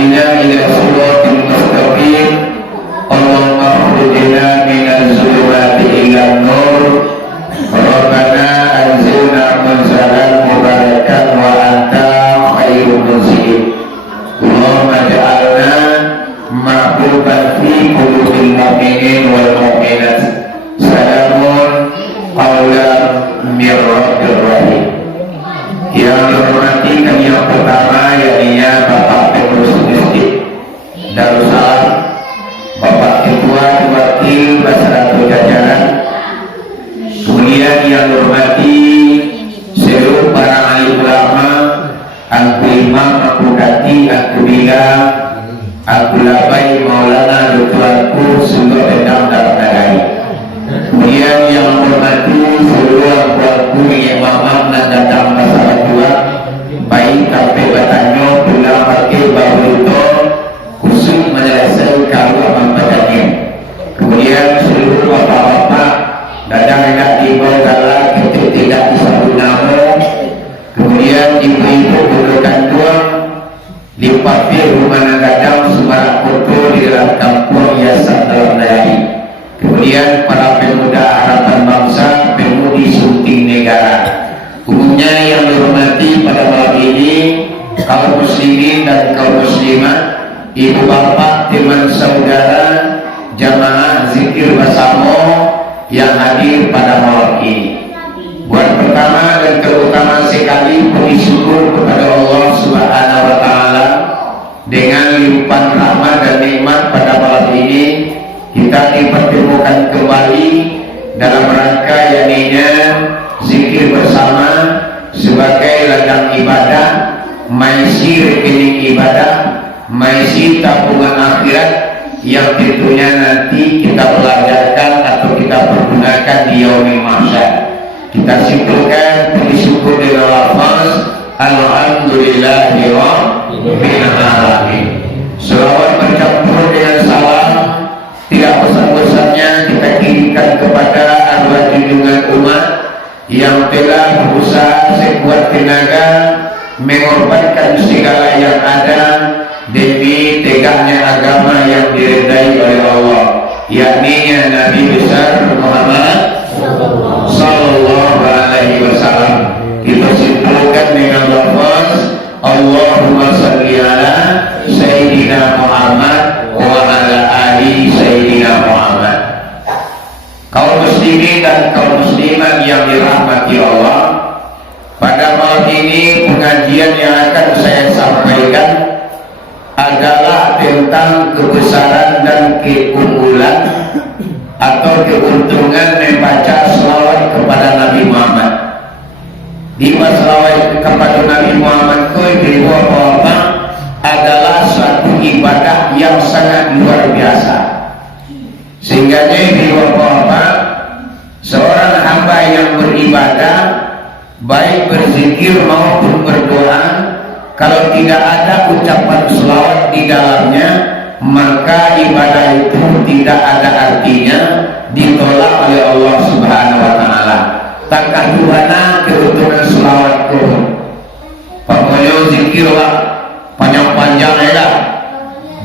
وهدنا إلى صراط مستقيم اللهم اخرجنا من الظلمات إلى النور ربنا أنزلنا منزلا مباركا وأنت خير منزلين اللهم اجعلنا محبوبا في قلوب المؤمنين والمؤمنات سلام قولا من رب الرحيم. Yang dihormati kami yang pertama yakni Bapak Pengurus Masjid Darussalam, Bapak Ketua Wakil Masyarakat Jajaran, kemudian yang dihormati seluruh para alim ulama, Aku Imam, Aku Dati, Aku Bila, Aku Labai, Maulana, Dr. Sumber Bedang dalam Negara. Kemudian yang menghormati seluruh pelaku yang mamam dan datang masalah dua, baik sampai Batanyo, Pulau Pakil, Bahuruto, khusus menyelesaikan kalau memperhatikan. Kemudian seluruh bapak-bapak, dadang enak di bawah galak, kita tidak disebut nama. Kemudian ibu-ibu budukan tuang, di Papir, Rumah Nagadang, Semarang Koto, di dalam kampung Yayasan dalam Negara. Kemudian para pemuda harapan bangsa, pemudi sunting negara. Umumnya yang dihormati pada malam ini kaum muslimin dan kaum muslimat, ibu bapak, teman saudara, jamaah zikir bersama yang hadir pada malam ini. Buat pertama dan terutama sekali puji syukur kepada Allah Subhanahu wa taala dengan limpahan rahmat dan nikmat pada malam ini kita dipertemukan kembali dalam rangka yakni zikir bersama sebagai ladang ibadah, maisi rekening ibadah, maisi tabungan akhirat yang tentunya nanti kita belajarkan atau kita pergunakan di yaumil mahsyar. Kita simpulkan puji syukur dengan lafaz alhamdulillahirabbil alamin. Selawat bercampur dengan salam tidak bosan-bosannya kita kirimkan kepada arwah junjungan umat yang telah berusaha sekuat tenaga mengorbankan segala yang ada demi tegaknya agama yang diridai oleh Allah, yakni Nabi besar Muhammad sallallahu alaihi wasallam. Kita simpulkan dengan lafaz Allahumma shalli ala sayyidina Muhammad wa ala ali sayyidina Muhammad. Kaum muslimin dan kaum muslimat yang dirahmati Allah, pada malam ini pengajian yang akan saya sampaikan adalah tentang kebesaran dan keunggulan atau keuntungan membaca selawat kepada Nabi Muhammad. Di selawat kepada Nabi Muhammad itu adalah suatu ibadah yang sangat luar biasa, sehingga di seorang hamba yang beribadah baik berzikir maupun berdoa, kalau tidak ada ucapan selawat di dalamnya maka ibadah itu tidak ada artinya, ditolak oleh Allah Subhanahu wa taala. Takkan Tuhana keuntungan selawat itu pokoknya zikirlah panjang-panjang lah,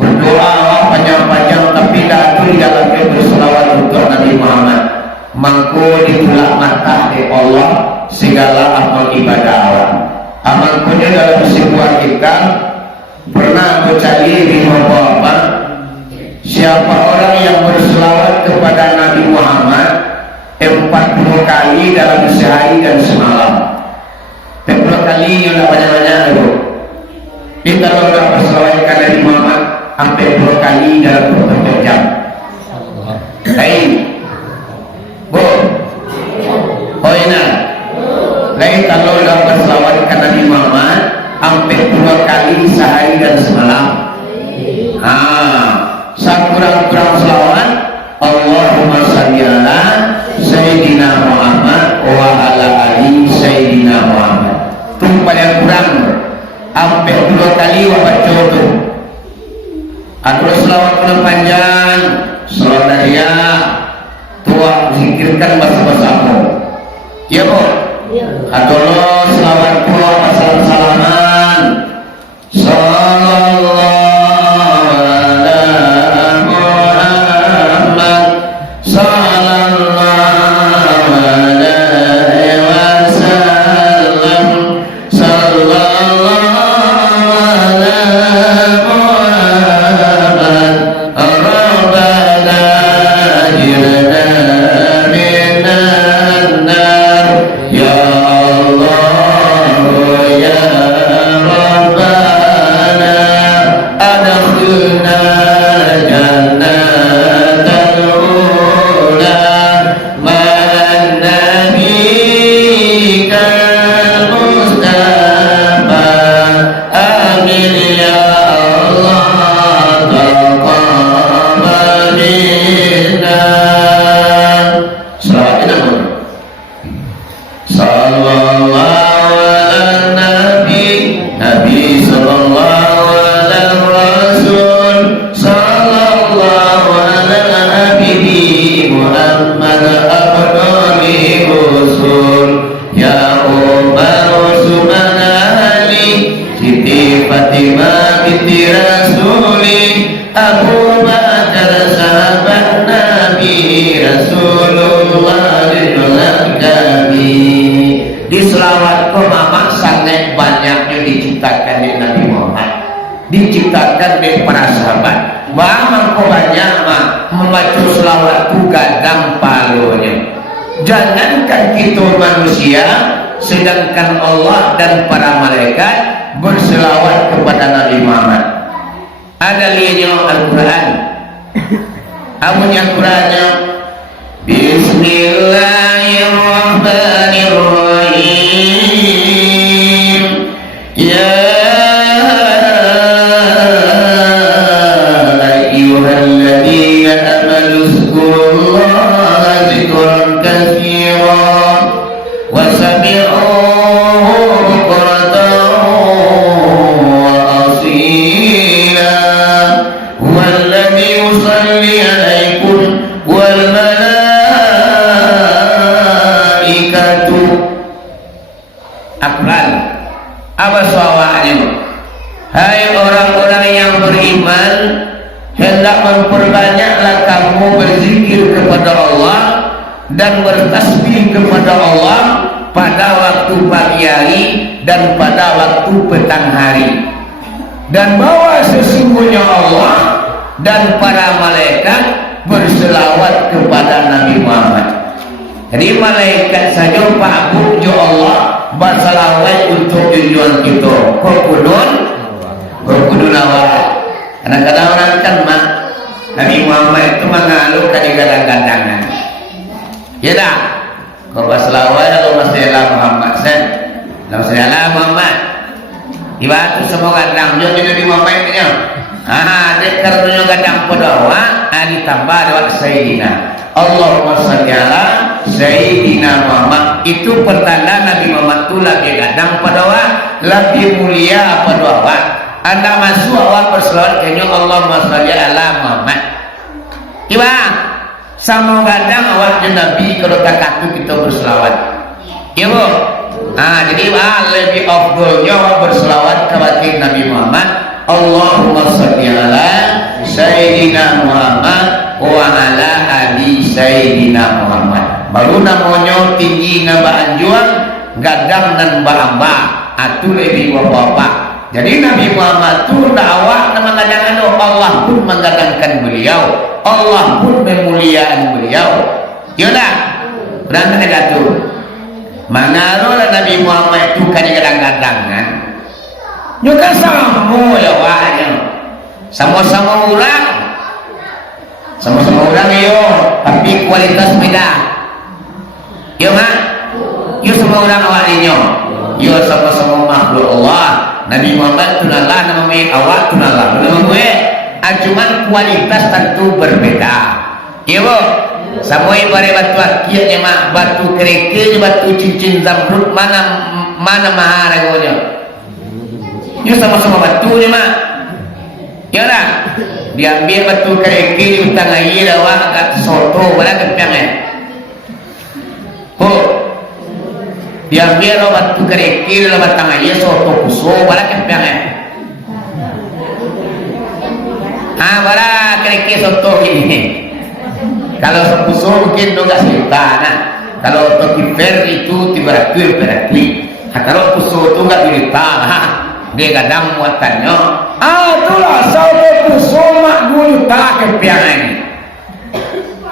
berdoa panjang-panjang, tapi tidak di dalamnya berselawat untuk Nabi Muhammad, mangko ditolak mata oleh Allah segala amal ibadah Allah. Amal punya dalam sebuah kitab pernah mencari di apa, siapa orang yang berselawat kepada Nabi Muhammad 40 kali dalam sehari dan semalam. 40 kali yang banyak-banyak itu. Kita kalau berselawat kepada Nabi Muhammad 40 kali dalam 24 jam. Hai, bu, Hoina, lain kalau berselawat kepada Nabi Muhammad 40 kali sehari dan semalam. Kurang-kurang selawat Allahumma shalli ala Sayyidina Muhammad wa ala ali Sayyidina Muhammad. Itu paling kurang hampir 2 kali baca itu. Atau selawat panjang, selawat dia tua zikirkan bahasa-bahasamu. Ya bu? Atau selawat pula masalah salaman. Sallallahu Muhammad Rabbana ajirna minan nar ya Allah ya Rabbana adkhilna jannatal ula ma'an nabiyyikal mustafa amin ya Allah taqabbal minna. Sallallahu ala nabi Nabi sallallahu ala rasul sallallahu ala habibi Muhammad abdali rusul ya Umar Usman Ali Siti Fatimah binti Rasuli Abu Bakar sahabat Nabi Rasulullah ridwan kami. Di selawat mama sangat banyaknya diciptakan di Nabi Muhammad, diciptakan di para sahabat. Bang banyak mah membaca selawat itu gadang palunya. Jangankan kita manusia, sedangkan Allah dan para malaikat berselawat kepada Nabi Muhammad. Ada lianya Al-Quran. Amunya Qurannya Bismillahirrahmanirrahim. Ya ayyuhalladzina amanu zkurullaha dzikran katsiran wasabi'uhu bukratan wa asila walladzi yusalli 'alaikum wal malaikatu. Al-Quran apa suawanya? Hai orang-orang yang beriman, hendak memperbanyaklah kamu berzikir kepada Allah dan bertasbih kepada Allah pada waktu pagi hari dan pada waktu petang hari, dan bahwa sesungguhnya Allah dan para malaikat berselawat kepada Nabi Muhammad. Jadi malaikat saja pa'bud jo Allah berselawat untuk tujuan kita. Kau kudun awak. Kadang-kadang orang kan mak Nabi Muhammad itu mengalu kadang-kadangan. Ya dah. Kau berselawat atau masalah Muhammad sen. Masalah Muhammad. Ibarat semua kadang jo Nabi Muhammad nya. Dek karena kadang podawa ditambah lewat Sayyidina. Allahumma sholli ala Sayyidina Muhammad. Itu pertanda Nabi Muhammad itu lagi kadang podawa, lebih mulia podawa. Anda masuk awak berselawat kayaknya Allahumma sholli ala Muhammad. Iba sama kadang awak Nabi kalau tak kita berselawat. Iya bu. Jadi lebih afdolnya awak berselawat kepada Nabi Muhammad. Allahumma sholli ala Sayyidina Muhammad wa ala ali Sayyidina Muhammad. Baru namanya tinggi naba anjuan gadang dan mbak-mbak atau lebih bapak-bapak. Jadi Nabi Muhammad itu dakwah nama gadang Allah pun menggadangkan beliau, Allah pun memuliakan beliau. Yolah berangkat ada tu mangarolah Nabi Muhammad itu kadang-kadangan juga sama ya wahnya sama-sama orang yo, tapi kualitas beda yo mah yo sama orang awalnya yo sama-sama makhluk Allah. Nabi Muhammad tunallah namanya awak tunallah nama gue cuman kualitas tentu berbeda iya bu. Sama ibarat batu akiknya mah batu kerikil batu cincin zamrud mana mahal harganya. Ini sama-sama batunya mah. Ya dah. Diambil batu kerikil di tengah iya dah kat soto wala kepangnya. Oh. Diambil batu kerikil di tengah iya soto kuso wala kepangnya. Wala kerikil soto ini. Kalau sepuso mungkin enggak cerita. Kalau tokifer itu tiba-tiba berarti. Kalau puso itu enggak cerita. Dia kadang muatannya. Itulah kepiangan.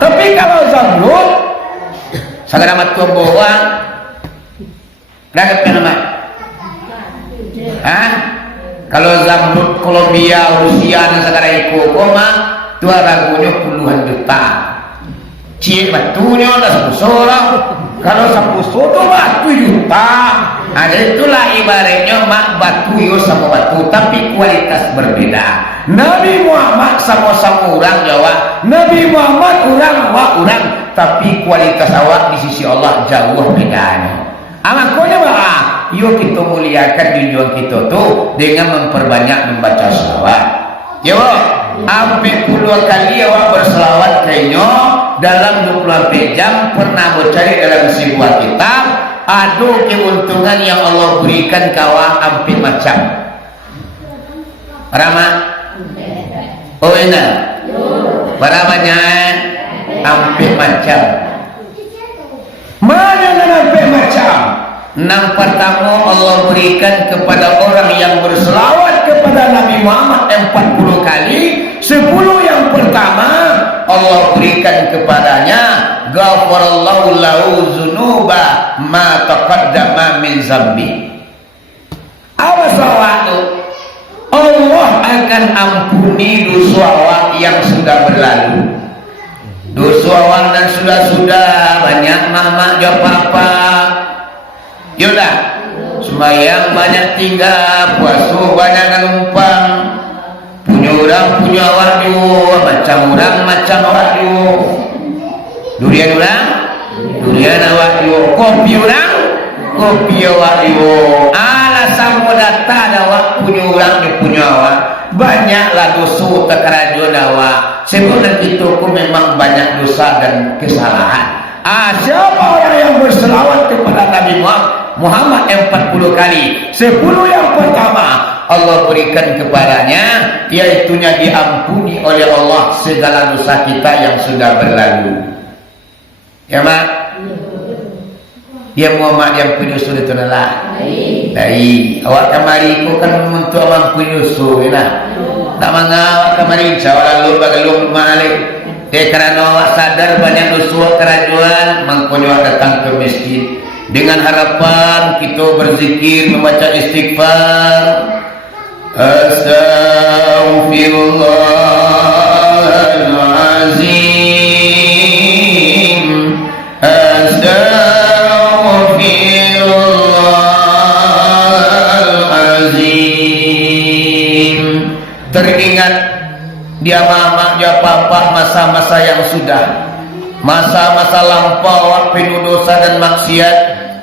Tapi kalau Zamrud sagala matu bawang dagat nama. Kalau Zamrud Kolombia Rusia dan segala iku koma tua ragunya puluhan juta. Cie batunya ada 10 orang. Kalau 10 itu batu juta. Ada itulah ibaratnya mak batu yo sama batu tapi kualitas berbeda. Nabi Muhammad sama-sama orang Jawa. Nabi Muhammad orang tapi kualitas awak di sisi Allah jauh bedanya. Makanya yuk kita muliakan junjungan kita tuh dengan memperbanyak membaca selawat. Ya sampai puluhan kali awak berselawat kayaknya dalam 24 jam pernah mencari dalam sebuah kitab. Aduh keuntungan yang Allah berikan kawan hampir macam Rama oh enak beramanya hampir macam mana hampir macam. Yang pertama Allah berikan kepada orang yang berselawat kepada Nabi Muhammad 40 kali. 10 yang pertama Allah berikan kepadanya ghafarallahu lahu dzunuba ma taqaddama min zambi. Apa selawat itu? Allah akan ampuni dosa yang sudah berlalu. Dosa yang sudah banyak mama jawab apa? Yaudah, sembahyang banyak tinggal, puasa banyak numpang, punya orang punya warju, macam orang macam warju, durian warju, kopi orang kopi warju. Alasan data dawa punya orang di punya awak, banyaklah dosa terkerajuan awak. Sebenarnya itu memang banyak dosa dan kesalahan. Siapa orang yang berselawat kepada Nabi Muhammad 40 kali, 10 yang pertama Allah berikan kepadanya yaitunya diampuni oleh Allah segala dosa kita yang sudah berlalu. Ya mak? Dia Muhammad yang punyusul itu adalah baik. Awak kamari ku kan untuk abang punyusul ya. Tak mangawak kamari insya-Allah lu bagalum malik. Karena awak sadar banyak dosa kerajuan, makanya datang ke masjid dengan harapan kita berzikir membaca istighfar. Astaghfirullahalazim, astaghfirullahalazim. Teringat dia mama dia papa masa-masa yang sudah, masa-masa lampau penuh dosa dan maksiat.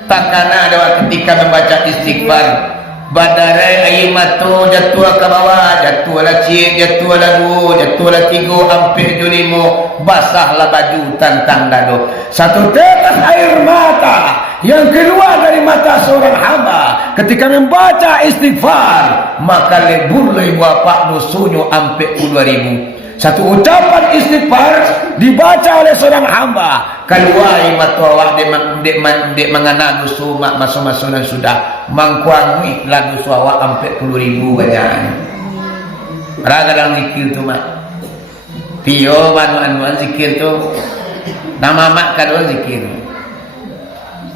Takkan ada ketika membaca istighfar badare aimatu jatuh ke bawah, jatuh lah cik, jatuh lah dua, jatuh lah tiga, hampir julimo, basahlah baju tantang dado. Satu tetes air mata yang keluar dari mata seorang hamba ketika membaca istighfar, maka leburlah bapak dosunya hampir 20.000. Satu ucapan istighfar dibaca oleh seorang hamba keluar mata awak dek mengana dosa masuk-masuk dan sudah mangkuangi lah dosa awak hampir 10.000 bacaan. Raga dalam zikir tu mak Tio anuan zikir tu nama mak kadang zikir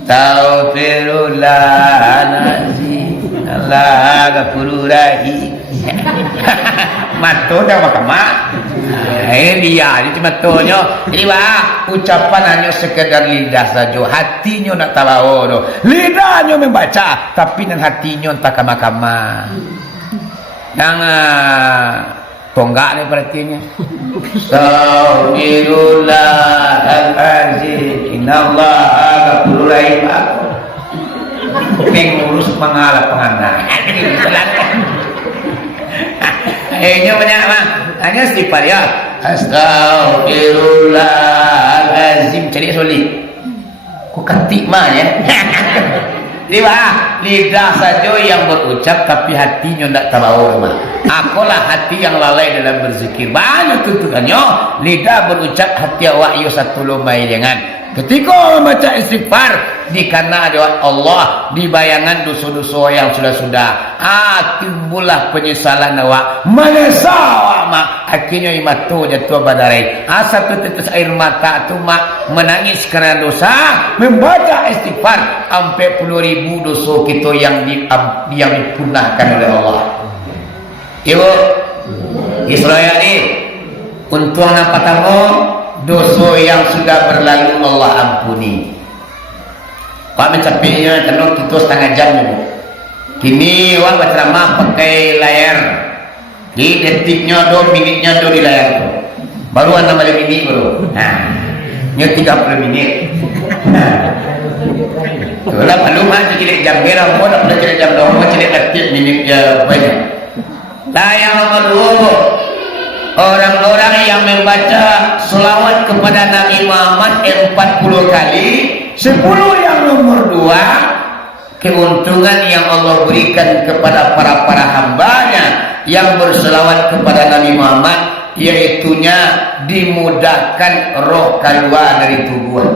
Taufirullahaladzim Allah ghafurur rahim. Mato dah makan mak. Dia cuma tonya. Jadi ucapan hanya sekedar lidah saja, hatinya nak tahu doh. Lidahnya membaca, tapi dan hatinya entah kama-kama. Yang tonggak ni perhatiannya. Astaghfirullahaladzim, innallaha ghafurur rahim. Pengurus mengalah pengantar. Akhirnya banyak mah. Hanya istighfar ya. Astaghfirullahaladzim. Cari solid. Kok ketik mah ya. Jadi lidah saja yang berucap tapi hatinya tidak tahu mah. Akulah hati yang lalai dalam berzikir. Banyak tuntutannya. Lidah berucap, hati awak yo satu lumai jangan. Ketika membaca istighfar dikana ada Allah di bayangan dosa-dosa yang sudah-sudah, timbullah penyesalan awak, menyesal mak akhirnya imatu jatuh badarai asa tu tetes air mata tu mak menangis karena dosa membaca istighfar sampai 10.000 dosa kita yang dipunahkan oleh Allah. Ibu Israel ni untuk apa tamu dosa yang sudah berlalu Allah ampuni. Pak mencapainya kalau kita setengah jam dulu. Kini orang berceramah pakai layar. Di detiknya 2 minitnya di layar tu. Baru 6 minit baru. Nya 30 minit. Kalau belum aja cilik jam merah pun dah cilik jam 2 cilik detik minit banyak. Yang nomor 2 orang-orang yang membaca selawat kepada Nabi Muhammad 40 kali. 10 yang nomor 2 keuntungan yang Allah berikan kepada para hambanya yang berselawat kepada Nabi Muhammad, yaitunya dimudahkan roh keluar dari tubuh.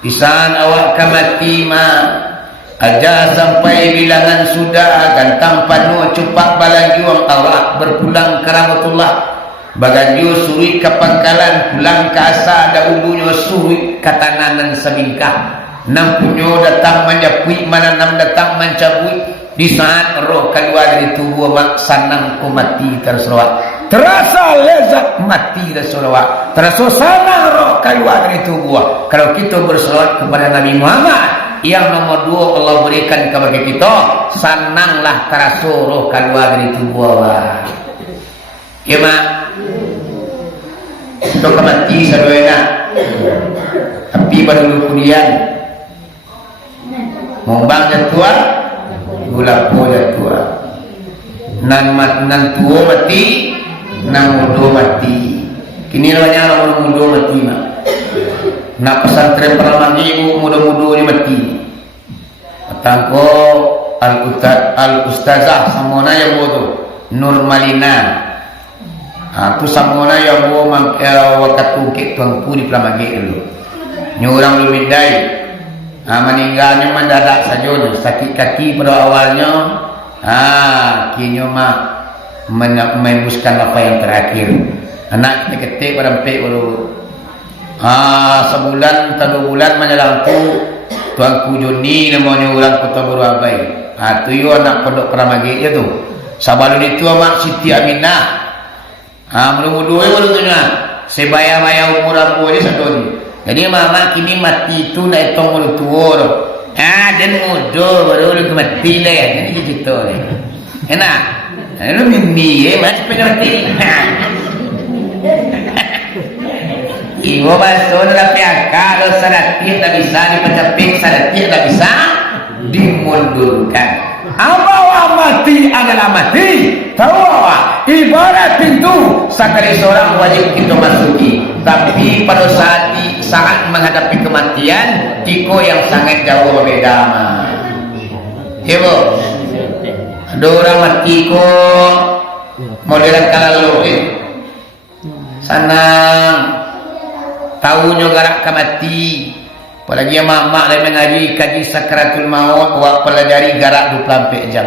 Pisan awak kamati aja sampai bilangan sudah gantang panu cepat balanjuang awak berpulang ke rahmatullah. Baganju suri ke pangkalan pulang ke asa ada umbunya suri katananan semingkah. Nampunyo datang menjapui mana nam datang mencabui di saat roh keluar dari tubuh mak sanang ku mati terselawat. Terasa lezat mati terselawat. Terasa sanang roh keluar dari tubuh. Kalau kita berselawat kepada Nabi Muhammad yang nomor 2 Allah berikan kepada kita, sananglah terasa roh keluar dari tubuh Allah. Ya mak. Itu kemati saduena. Tapi baru kemudian Mombang jatua, gulapo jatua. Nan tua mati, nan muda mati. Kini namanya orang muda mati mak. Nak pesantren perlama ibu muda-muda ni mati. Tangko al-ustazah samona yang bodoh Nur Malina. Tu samona yang bodoh waktu ke tuangku di pelamagi dulu. Nyurang lumindai. Meninggalnya mendadak saja, sakit kaki pada awalnya. Kini mak menembuskan apa yang terakhir. Anak kita ketik pada empik baru. Sebulan atau 2 bulan menjelang tu tuanku Joni namanya orang Kota Baru Abai. Tu yo anak pondok Keramagi tu. Sabalun itu mak Siti Aminah. Mudah-mudahan baru tu nak. Sebaya-baya umur aku ni satu ni. Jadi mama kini mati tu nak hitung mulut tua tu. Dan muda baru lu mati lah ya. Jadi gitu ni. Enak. Lu mimpi macam mana mati. Ibu basuh tapi kalau syaratnya tak bisa dipecapik, syaratnya tak bisa dimundurkan. Apa mati adalah mati. Tahu awak? Ibarat pintu sekali seorang wajib kita masuki. Tapi pada saat menghadapi kematian, tiko yang sangat jauh berbeda. Ibu, ada orang mati ko modern kalau senang tahunya garak kemati. Apalagi yang mak lain mengaji kaji sakratul maut, awak pelajari garak 24 jam.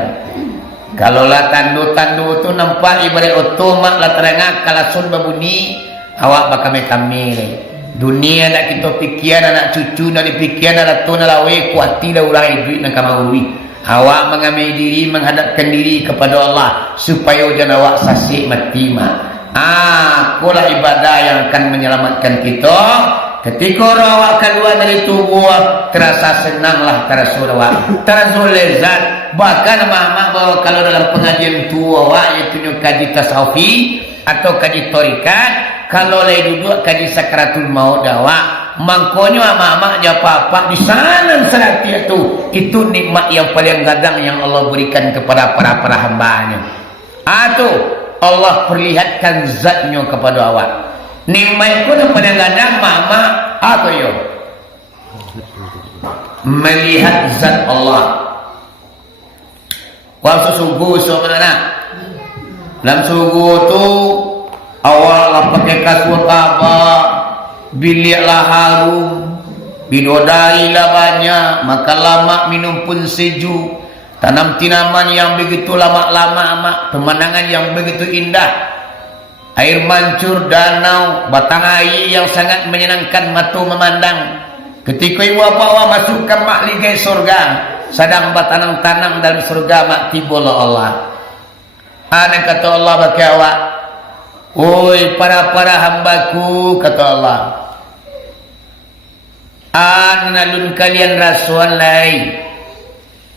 Kalau lah tandu-tandu tu nampak ibarat oto mak lah terangak kalasun berbunyi, awak bakal kami. Dunia nak kita fikir, anak cucu nak dipikir, anak tu nak lawe kuati dah urai duit nak kamaui. Awak mengambil diri, menghadapkan diri kepada Allah supaya jangan awak sasik mati mak. Akulah ibadah yang akan menyelamatkan kita. Ketika awak keluar dari tubuh, terasa senanglah, terasa awak, terasa lezat. Bahkan mak bahawa kalau dalam pengajian tua awak iaitu kaji tasawufi atau kaji torikat, kalau lagi duduk kaji sakratul maut awak, mangkonya mak apa-apa di sana seratia itu nikmat yang paling gadang yang Allah berikan kepada para hambanya. Allah perlihatkan zatnya kepada awak. Nikmat pun paling gadang mama atau yo melihat zat Allah. Waktu subuh sebenarnya dalam subuh tu awal lah pakai kasut apa, bilik lah harum, bidodari lah banyak, makan lama minum pun sejuk. tanam tanaman yang begitu lama-lama mak, pemandangan yang begitu indah, air mancur danau, batang air yang sangat menyenangkan mata memandang. Ketika ibu bapa masukkan mak ligai surga, sedang batanang-tanang dalam surga mak tibola Allah. Ana kata Allah bagi awak, oi para hambaku, kata Allah, nalun kalian rasuan lain.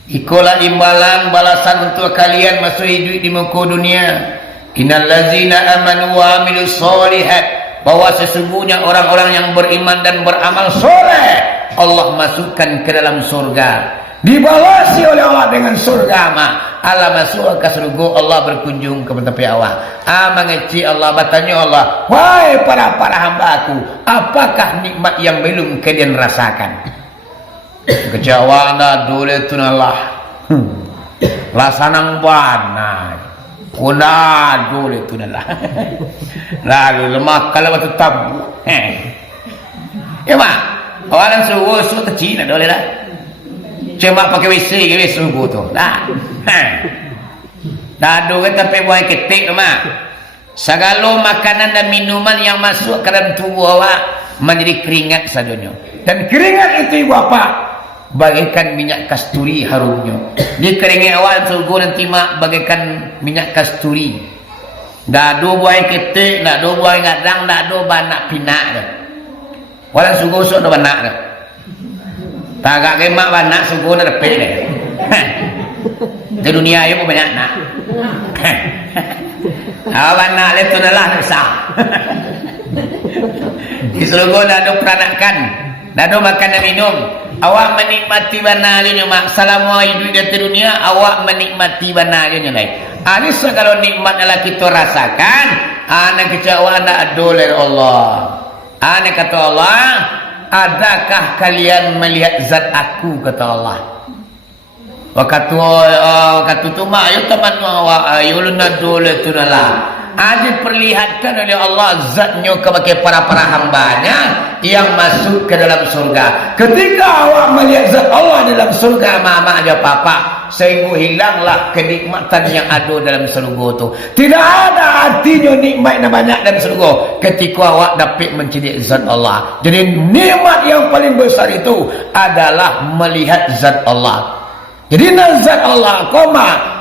Ikolah imbalan balasan untuk kalian masuk hidup di muka dunia. Innal ladzina amanu wa amilus solihat, bahwa sesungguhnya orang-orang yang beriman dan beramal soleh Allah masukkan ke dalam surga. Dibalasi oleh Allah dengan surga mak. Allah masuk ke surga, Allah berkunjung ke tepi awak. Mengeci Allah, bertanya Allah, wahai para hambaku, apakah nikmat yang belum kalian rasakan? Kejawana dole tunalah lasanang bana kuna dole tunalah lalu lemah kalau waktu tabu ya mak awalan suhu kecil dole lah cuma pakai WC suhu tu lah dah dole tapi buat ketik mak segala makanan dan minuman yang masuk ke dalam tubuh awak menjadi keringat sadonya, dan keringat itu ibu apa? Bagaikan minyak kasturi harumnya. Di keringat awal surga nanti mak bagaikan minyak kasturi. Dah do buai ketik, dah do buai ngadang, dah do banak pinak dah. Walau surga sok do banak dah. Tagak ke mak banak surga dah repek dah. Di dunia ayo banyak nak. Banak le tu nalah nak sah. Di surga dah do peranakan, dah do makan dan minum. Awak menikmati banalnya mak. Selama hidup di dunia awak menikmati banalnya lain. Ini segala nikmat adalah kita rasakan. Anak kecewa anda adol oleh Allah. Anak kata Allah, adakah kalian melihat zat aku, kata Allah. Waktu tu mak ayo teman awak ayo luna dole tu nalah. Diperlihatkan oleh Allah zatnya kepada para hambanya yang masuk ke dalam surga. Ketika awak melihat zat Allah dalam surga, mama aja papa, sehingga hilanglah kenikmatan yang ada dalam surga itu. Tidak ada artinya nikmat yang banyak dalam surga ketika awak dapat mencari zat Allah. Jadi nikmat yang paling besar itu adalah melihat zat Allah. Jadi nazat Allah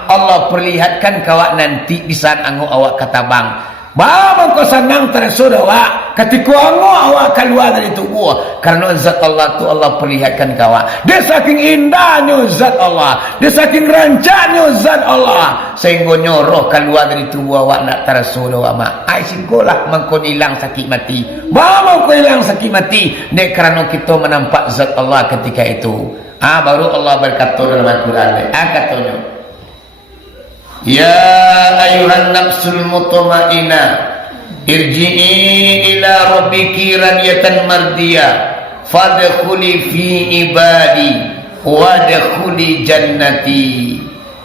Allah perlihatkan kawak nanti di saat angu awak kata bang bawa kau senang tersud awak ketika angu awak keluar dari tubuh, karena zat Allah tu Allah perlihatkan kawak. Dia saking indahnya zat Allah, dia saking rancanya zat Allah, sehingga nyoroh keluar dari tubuh awak nak tersud awak mak. Singkolah mengkau hilang sakit mati, bawa kau hilang sakit mati dek kerana kita menampak zat Allah ketika itu. Baru Allah berkata dalam Al-Quran, katanya, ya ayuhan nafsul mutmainnah irji'i ila rabbiki radiyatan mardiyah fadkhuli fi ibadi wadkhuli jannati.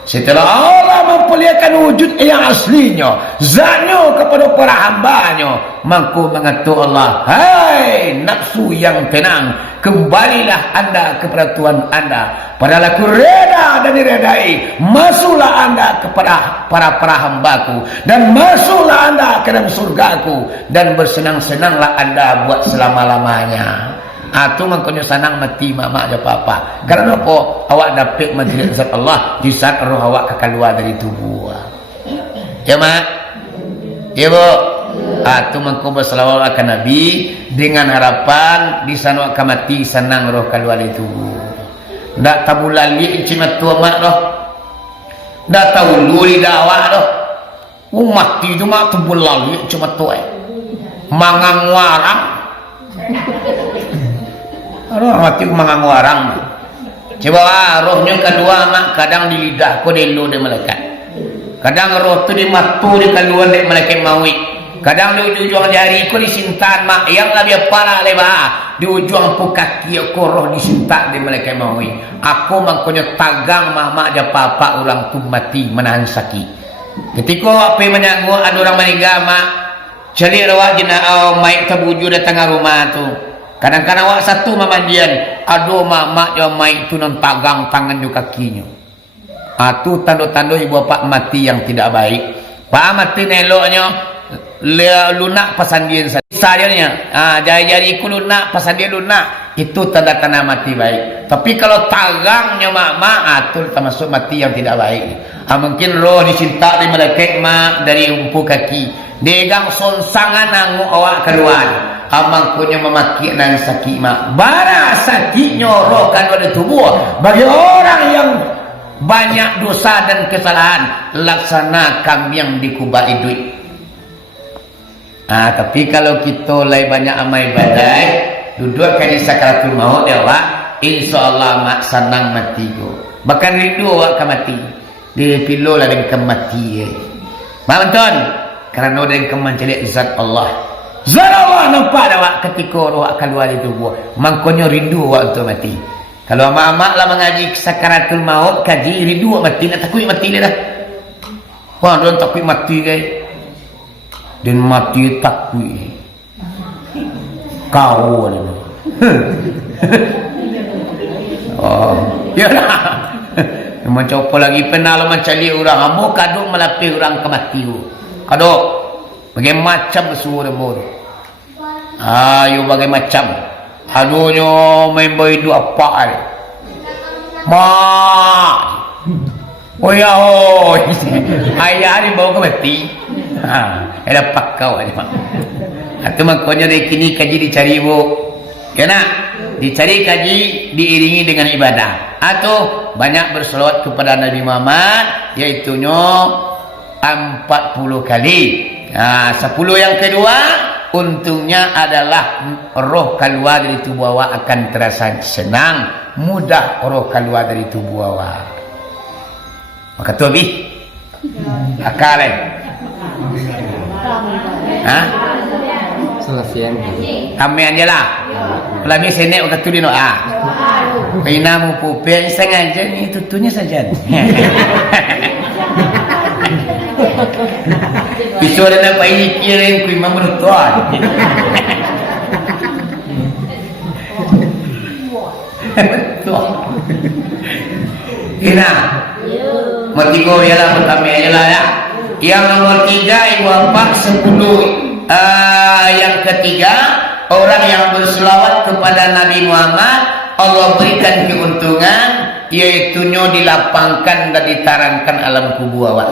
Setelah Allah memperlihatkan wujud yang aslinya, zatnya kepada para hambanya, maka mengatakan Allah, hai nafsu yang tenang, kembalilah anda kepada Tuhan anda. Padahal aku reda dan diredai, masuklah anda kepada para hambaku, dan masuklah anda ke dalam surgaku, dan bersenang-senanglah anda buat selama-lamanya. Itu makanya senang mati mama aja papa. Karena apa? Awak dapat menjadi zat Allah di saat roh awak keluar dari tubuh. Ya mak? Ya bu? Itu makanya berselawat akan Nabi dengan harapan di sana akan mati senang roh keluar dari tubuh. Tak tahu lali cuma tua mak roh. Tak tahu luli dakwah roh. Mati itu mak tubuh lali cuma tua. Mangang warang. Roh mati mangang warang. Coba rohnya kedua mak kadang di lidah ko delo de malaikat. Kadang roh tu di matu di keluar de malaikat mawi. Kadang di ujung jari ko disintan mak yang lebih parah lebar. Di ujung pu kaki ko roh disintak de malaikat mawi. Aku mangkonya tagang mama aja papa orang tu mati menahan sakit. Ketika apa menyanggu ada orang meninggal mak cari rawat jenazah mayat terbuju datang ke rumah tu. Kadang-kadang awak satu memandian, aduh mak yang mai tu nan tagang tangan di kakinya. Tu tanda-tanda ibu bapa mati yang tidak baik. Pak mati neloknya lunak pasandian sadarnya. Jari-jari ku lunak pasandian lunak. Itu tanda-tanda mati baik. Tapi kalau tarangnya mak-mak, itu termasuk mati yang tidak baik. Mungkin roh dicinta di malaikat mak dari umpu kaki. Degang sonsangan nangu awak keluar. Mangkunya memaki nang sakit mak. Bara sakitnya roh kan ada tubuh. Bagi orang yang banyak dosa dan kesalahan, laksanakan yang dikubai duit. Tapi kalau kita lagi banyak amal ibadah, duduk kali sakaratul maut ya wak, insyaallah mak senang mati go. Bahkan rindu awak ke mati. Dia pilu lah dengan kemati. Mak betul? Karena dia kemencari zat Allah. Zat Allah nampak dah wak ketika roh keluar dari tubuh. Mangkonya rindu awak untuk mati. Kalau mak-mak lah mengaji sakaratul maut, kaji rindu mati, nak takut mati dia dah. Wah, dia takut mati guys. Dan mati takut. Kau ni. Oh, ya lah. Macam apa lagi penal mencari orang, amu kaduk melapih orang kematian. Kaduk, bagai macam suara mur. Ayo bagai macam. Aduhnya member itu apa ni? Mak. Oh ya oh. Ayah ni bawa ke mati. Ada pakau ni mak. Atau makanya dari kini kaji dicari bu. Ya nak? Dicari kaji diiringi dengan ibadah. Atau banyak berselawat kepada Nabi Muhammad, iaitunya 40 kali. 10 yang kedua, untungnya adalah roh keluar dari tubuh awak akan terasa senang, mudah roh keluar dari tubuh awak. Maka tu habis akal Selesai. Kami aja lah. Kalau ni senek kata tu dia nak Kena mu pupil sengaja ni tutunya saja. Pisau dan apa ini kirim ku imam menutuan. Betul. Ina. Matigo ialah pertama ialah ya. Yang nomor 3 ibu bapa 10. Yang ketiga, orang yang berselawat kepada Nabi Muhammad, Allah berikan keuntungan, iaitunya dilapangkan dan ditarangkan alam kubur awak.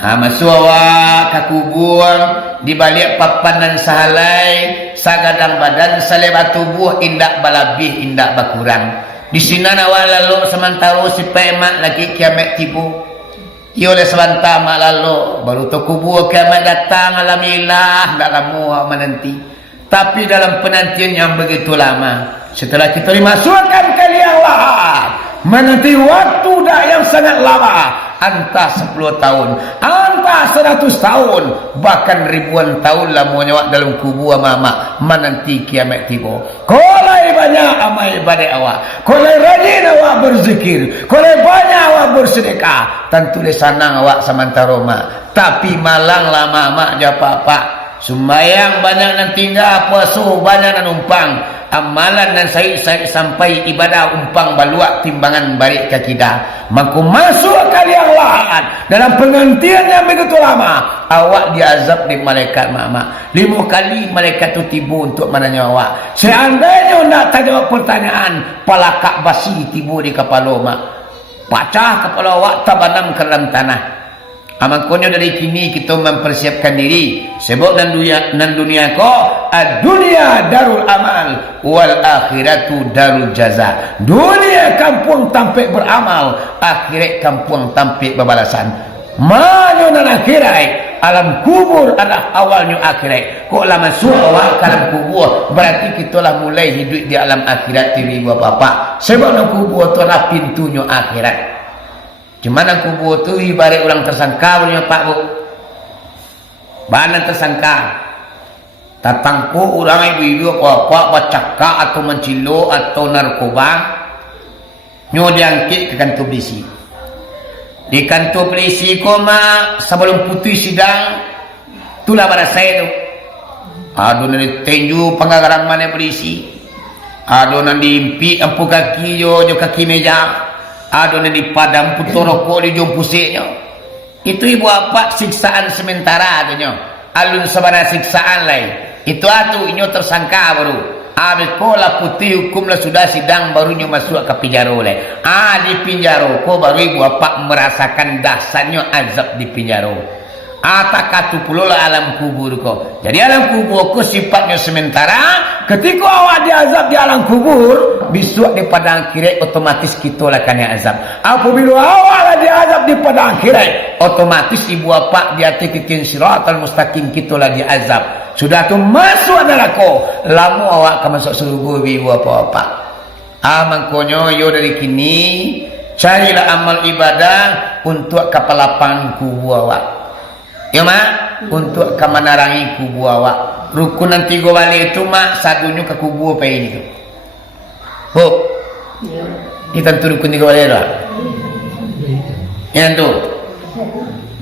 Masuk awak ke kubur, di balik papan dan sahalai, sagadang badan, salebat tubuh, indak balabih, indak bakurang. Di sini awak lalu sementara si pemak lagi kiamat tibu. Ia oleh sebentar mak lalu, baru tu kubur kiamat datang, alhamdulillah, tak lama menanti. Tapi dalam penantian yang begitu lama, setelah kita dimasukkan ke liang lahat, menanti waktu dah yang sangat lama, antah 10 tahun, antah 100 tahun, bahkan ribuan tahun lamanya dalam kubur mama menanti kiamat tiba. Kolai banyak amal ibadah awak, kolai rajin awak berzikir, kolai banyak awak bersedekah, tentu senang awak sementara mak. Tapi malang lama mak japa pak. Sembayang banyak nan tinggal, puasa banyak nan umpang, amalan nan saya sampai ibadah umpang baluak timbangan balik ke kita. Maka masuk kali Allah dalam penantian yang begitu lama, awak diazab di malaikat mama. 5 kali malaikat itu tiba untuk menanya awak. Seandainya nak jawab pertanyaan, palakak basi tiba di kepala mak. Pacah kepala awak tabanam ke dalam tanah. Makanya dari kini kita mempersiapkan diri sebab dan dunia ko dunia darul amal wal akhiratu darul jaza. Dunia kampung tampik beramal, akhirat kampung tampik berbalasan. Mana nan akhirat, alam kubur adalah awalnya akhirat. Kok lama masuk awal ke alam kubur, berarti kita lah mulai hidup di alam akhirat ibu bapa. Sebab dalam kubur tu adalah pintunya akhirat. Cuma dalam kubur tu ibarat orang tersangka punya pak bu. Mana tersangka? Tatangku orang ibu-ibu apa-apa bercakap atau mencilo atau narkoba, nyo diangkit ke kantor polisi. Di kantor polisi koma sebelum putus sidang, itulah pada saya tu. Aduh nanti tenju pengagaran mana polisi. Aduh nanti impi empu kaki yo kaki meja. Adone di padang putoroko di jom pusiknya. Itu ibu apa siksaan sementara adanya. Alun sabana siksaan lain. Itu atu inyo tersangka baru. Abis kola putih hukum lah sudah sidang barunya masuk ke penjara oleh. Di penjara ko baru ibu apa merasakan dahsyatnya azab di penjara. Atakatu pula lah alam kubur ko. Jadi alam kubur ko sifatnya sementara. Ketika awak diazab di alam kubur, besok di padang akhirat otomatis kita lah kena azab. Apabila awak lah diazab di padang akhirat, otomatis ibu apa di hati titin siratal mustaqim kita lah diazab. Sudah tu masuk neraka. Lamu awak akan masuk surga ibu apa-apa. Mangkonyo yo dari kini carilah amal ibadah untuk kapalapan kubur awak. Ya mak, untuk kemenarangi kubu awak. Rukunan 3 balik itu mak sadunya ke kubu apa ini? Bu, ini tentu rukun 3 balik lah. Yang tu,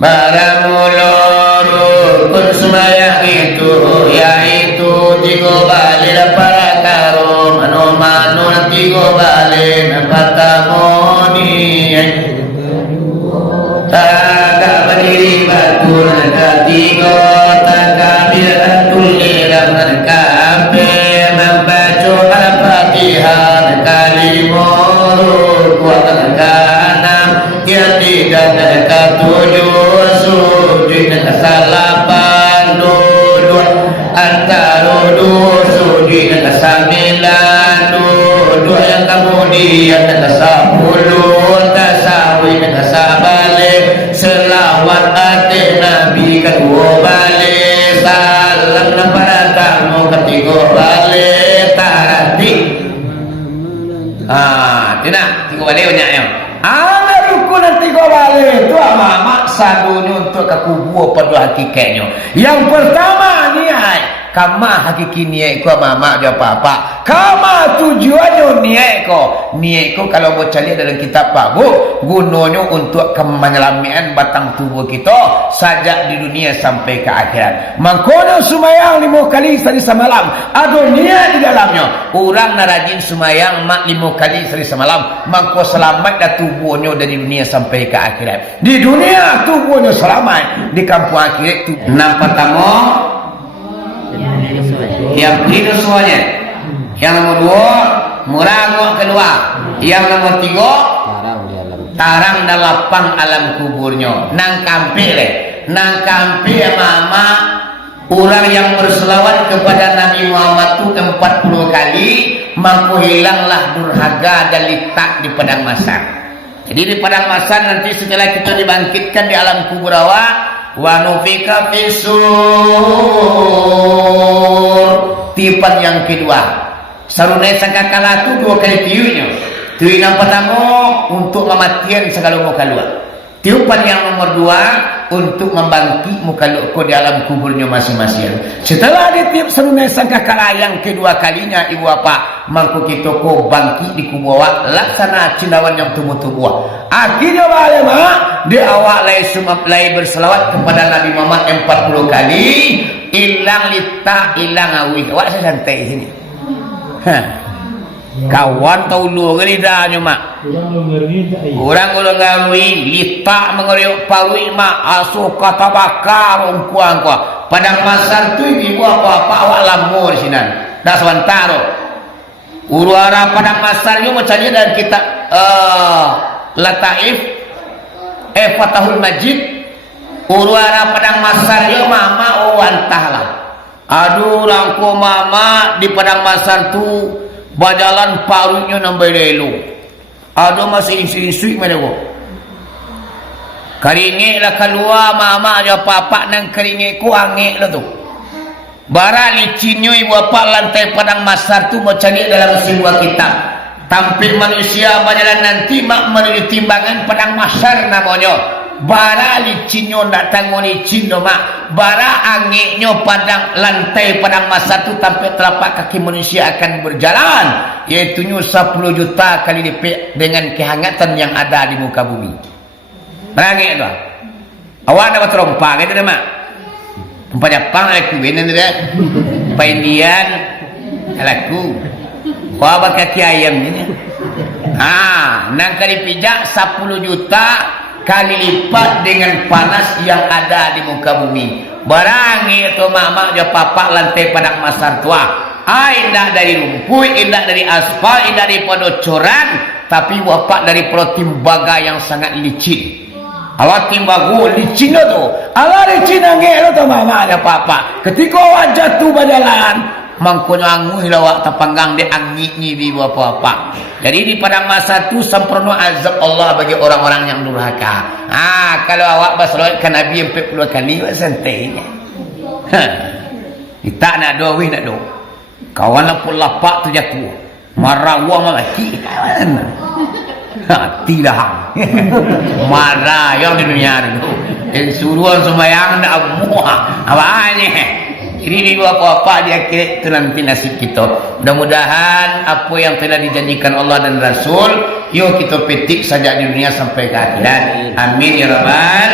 baramula rukun sembahyang itu, yaitu 3 balik para karom, mano 3 balik napatamoni. Taka berdiri batu naka tiga, taka biratul ilam naka ampe, membaca al-fatihah naka 5, kuat naka 6, yang 3 naka 7, sujud naka 8, duduk antara sujud naka 9, duduk yang kemudian naka 10, tasawih naka 11. Selawat hati Nabi kedua balik, salam para tamu ketiga balik, tarati. Tidak 3 balik banyaknya. Ada rukunan 3 balik itu mak sadunya untuk ke kubur pada hakikatnya. Yang pertama niat. Kama hakiki niat ko mama dia apa-apa. Kama tujuannya niat ko kalau mau cari dalam kitab Pak Bu, gunanya untuk kemenyelamian batang tubuh kita sajak di dunia sampai ke akhirat. Mangkono sumayang 5 kali sehari semalam. Ada niat di dalamnya. Orang narajin sumayang mak 5 kali sehari semalam, mangko selamat dah tubuhnya dari dunia sampai ke akhirat. Di dunia tubuhnya selamat, di kampung akhirat tu. Nampak pertama yang begitu semuanya. Yang nomor 2 murangok keluar. Yang nomor 3 tarang dan lapang alam kuburnya. Nang kampi mama orang yang berselawat kepada Nabi Muhammad itu 40 kali, mampu hilanglah durhaga dan litak di padang mahsyar. Jadi di padang mahsyar nanti setelah kita dibangkitkan di alam kubur awak, wa nufika fisur, tiupan yang kedua sarunai sangkakala itu 2 kali tiupnya. Tiup yang pertama untuk mematikan segala muka luar. Tiupan yang nomor 2 untuk membangkit muka luar di alam kuburnya masing-masing. Setelah ditiup sarunai sangkakala yang kedua kalinya ibu apa mangku kita ko bangkit di kubur awak laksana cindawan yang tumbuh-tumbuh. Akhirnya balik mak di awak lai berselawat kepada Nabi Muhammad 40 kali, ilang lita ilang awih. Awak saya santai sini. Kawan tahu lu gelidahnya mak. Orang ulang ngawi lita mengeriuk parui mak asuh kata bakar umpuang kuah. Padang masar tu ibu apa awak lamur sinan. Dah sementara. Uruara padang masar yo macam dan kitab Lataif Fatahul Majid. Uruara padang masar yo mama antahlah. Aduh rangko mama di padang masar tu bajalan parunya nambah lelu. Aduh masih isu-isu mana ko. Karingik lah keluar mama aja papa nang karingik ku angik lah tu. Bara licinnya ibu bapak lantai padang masar tu mau cari dalam sebuah kitab. Tampil manusia berjalan nanti mak menuju timbangan padang masar namanya. Bara licinnya datang licin do mak. Bara angiknya padang lantai padang masar tu sampai telapak kaki manusia akan berjalan. Iaitunya 10 juta kali lipat dengan kehangatan yang ada di muka bumi. Berangik tu. Awak dapat terompak gitu dah mak. Tempat Jepang laku benar tidak? Tempat Indian laku. Wah kaki ayam ni. Nang kali pijak 10 juta kali lipat dengan panas yang ada di muka bumi. Barangi itu mak-mak dia papak lantai padang masar tua. Indah dari lumpur, indah dari aspal, indah dari podocoran, tapi wapak dari pulau timbaga yang sangat licin. Awak timbagu licin tu. Awak licin angin tu mak-mak dia papak. Ketika awak jatuh berjalan, mangkonya angui lawak terpanggang di angin ni di apa-apa. Jadi di padang masa tu sempurna azab Allah bagi orang-orang yang durhaka. Kalau awak bersolawat ke Nabi 40 kali santainya. Kita nak doa, nak doa. Kawan pun lapak tu jatuh. Marah wa mati kawan. Tidak. Marah yang di dunia tu. Suruhan sembahyang nak muah. Apanya? Jadi apa-apa dia kira itu nanti nasib kita. Mudah-mudahan apa yang telah dijanjikan Allah dan Rasul, yuk kita petik saja di dunia sampai ke akhirat. Amin ya rabbal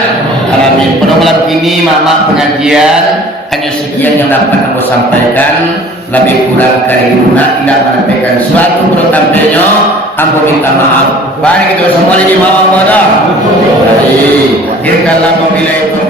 alamin. Pada malam ini mak-mak pengajian hanya sekian yang dapat aku sampaikan. Lebih kurang karena tidak menyampaikan suatu pertampilnya, aku minta maaf. Baik kita semua lagi maaf pada. Baik. Kalau bila itu